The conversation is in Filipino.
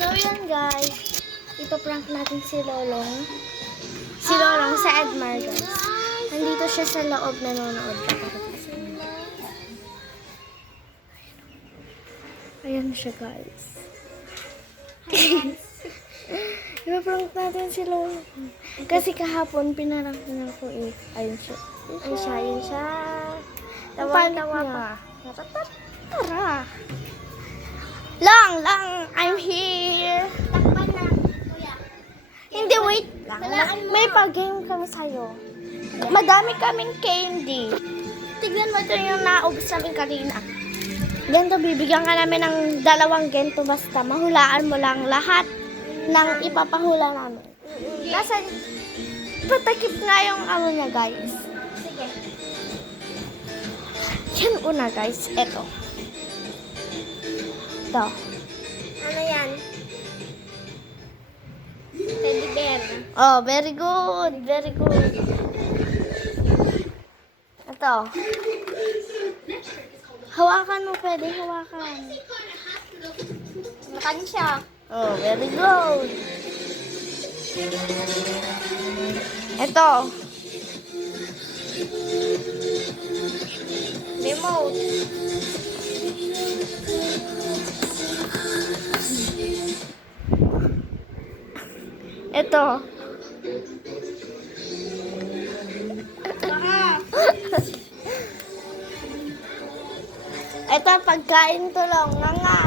So, yan guys. Ipaprank natin si Lolong. Si Lolong sa Edmar, guys. Nandito siya sa loob, nanonood. Ayan siya, guys. Ipaprank natin si Lolong. Kasi kahapon, pinarang niya ako eh. Ayun siya. Ayun siya. Tawa-tawa pa. Tara. Lang, I'm here. Takpan na, kuya. Hindi, wait lang. May pag-game kami sa'yo. Madami kaming candy. Tignan mo ito yung naubos namin kanina. Ganito, bibigyan ka namin ng 2 gento basta mahulaan mo lang lahat ng ipapahula namin. Nasaan? Patakip nga yung ano niya, guys. Sige. Yan una, guys. Ito. Ito. Ano yan? Teddy bear. Oh, very good. Very good. Ito. Hawakan mo, pwede hawakan. Makan siya. Oh, very good. Ito. Remote. Ito. Ito, pagkain to lang. Nga nga.